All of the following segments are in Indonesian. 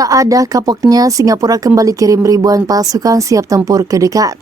Tak ada kapoknya, Singapura kembali kirim ribuan pasukan siap tempur ke dekat.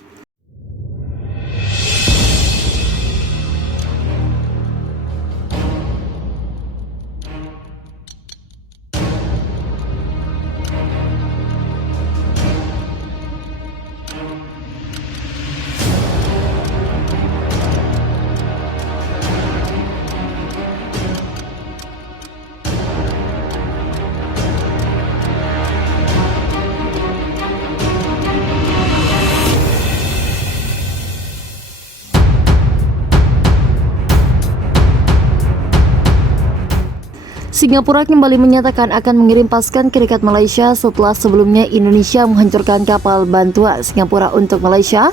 Singapura kembali menyatakan akan mengirim pasukan ke dekat Malaysia setelah sebelumnya Indonesia menghancurkan kapal bantuan Singapura untuk Malaysia.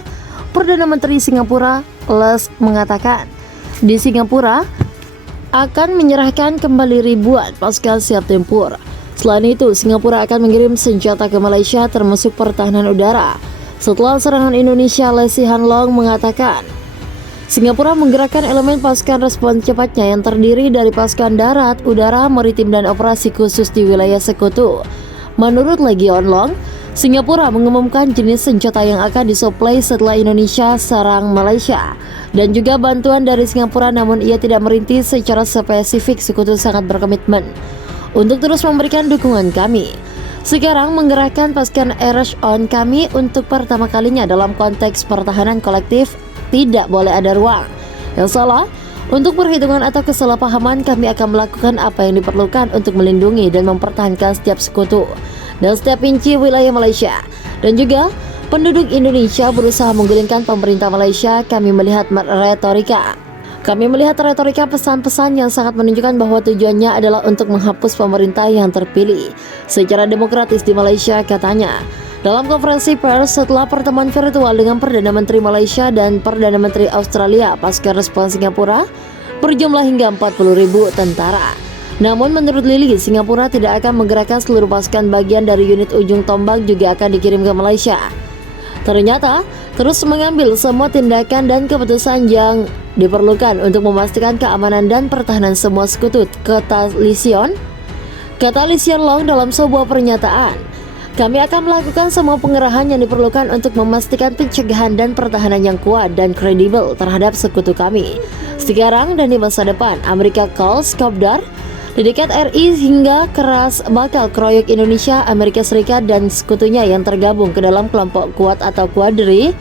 Perdana Menteri Singapura Les mengatakan di Singapura akan menyerahkan kembali ribuan pasukan siap tempur. Selain itu, Singapura akan mengirim senjata ke Malaysia termasuk pertahanan udara. Setelah serangan Indonesia, Leslie Han Long mengatakan Singapura menggerakkan elemen pasukan respons cepatnya yang terdiri dari pasukan darat, udara, maritim, dan operasi khusus di wilayah sekutu. Menurut Legion Long, Singapura mengumumkan jenis senjata yang akan disuplai setelah Indonesia serang Malaysia dan juga bantuan dari Singapura, namun ia tidak merinci secara spesifik. Sekutu sangat berkomitmen untuk terus memberikan dukungan kami. Sekarang menggerakkan pasukan Air on kami untuk pertama kalinya dalam konteks pertahanan kolektif. Tidak boleh ada ruang yang salah untuk perhitungan atau kesalahpahaman. Kami akan melakukan apa yang diperlukan untuk melindungi dan mempertahankan setiap sekutu dan setiap inci wilayah Malaysia. Dan juga penduduk Indonesia berusaha menggulingkan pemerintah Malaysia. Kami melihat retorika pesan-pesan yang sangat menunjukkan bahwa tujuannya adalah untuk menghapus pemerintah yang terpilih secara demokratis di Malaysia, katanya dalam konferensi pers setelah pertemuan virtual dengan Perdana Menteri Malaysia dan Perdana Menteri Australia. Pasukan respons Singapura berjumlah hingga 40.000 tentara. Namun menurut Lily, Singapura tidak akan menggerakkan seluruh pasukan. Bagian dari unit ujung tombak juga akan dikirim ke Malaysia. Ternyata terus mengambil semua tindakan dan keputusan yang diperlukan untuk memastikan keamanan dan pertahanan semua sekutu, kata Legion Long dalam sebuah pernyataan. Kami akan melakukan semua pengerahan yang diperlukan untuk memastikan pencegahan dan pertahanan yang kuat dan kredibel terhadap sekutu kami sekarang dan di masa depan. Amerika calls Kopdar di dekat RI hingga keras bakal keroyok Indonesia, Amerika Serikat dan sekutunya yang tergabung ke dalam kelompok kuat atau Quadri.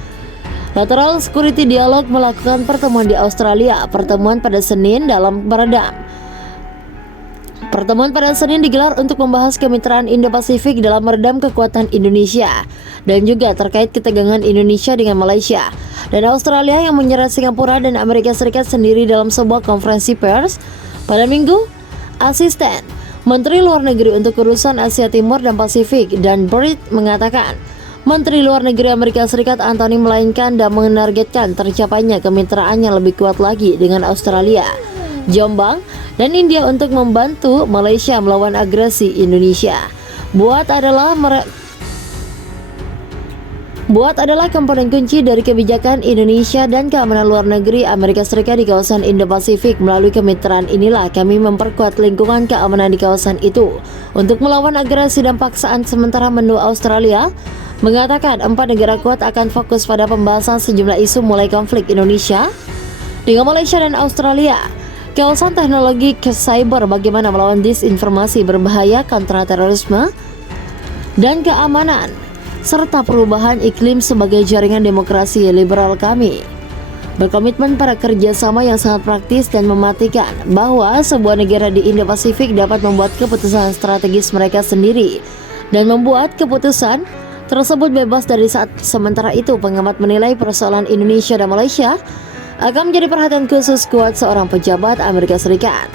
Lateral Security Dialogue melakukan pertemuan di Australia. Pertemuan pada Senin digelar untuk membahas kemitraan Indo-Pasifik dalam meredam kekuatan Indonesia dan juga terkait ketegangan Indonesia dengan Malaysia dan Australia yang menyeret Singapura dan Amerika Serikat sendiri dalam sebuah konferensi pers pada Minggu. Asisten Menteri Luar Negeri untuk urusan Asia Timur dan Pasifik Dan Brit mengatakan Menteri Luar Negeri Amerika Serikat Antony melainkan dan menargetkan tercapainya kemitraan yang lebih kuat lagi dengan Australia, Jombang, dan India untuk membantu Malaysia melawan agresi Indonesia. Buat adalah komponen kunci dari kebijakan Indonesia dan keamanan luar negeri Amerika Serikat di kawasan Indo-Pasifik. Melalui kemitraan inilah kami memperkuat lingkungan keamanan di kawasan itu untuk melawan agresi dan paksaan. Sementara menlu Australia mengatakan 4 negara kuat akan fokus pada pembahasan sejumlah isu mulai konflik Indonesia dengan Malaysia dan Australia, kawasan teknologi ke cyber, bagaimana melawan disinformasi berbahaya, kontraterorisme, dan keamanan, serta perubahan iklim sebagai jaringan demokrasi liberal. Kami berkomitmen pada kerjasama yang sangat praktis dan memastikan bahwa sebuah negara di Indo-Pasifik dapat membuat keputusan strategis mereka sendiri dan membuat keputusan tersebut bebas dari saat. Sementara itu, pengamat menilai persoalan Indonesia dan Malaysia akan menjadi perhatian khusus kuat seorang pejabat Amerika Serikat.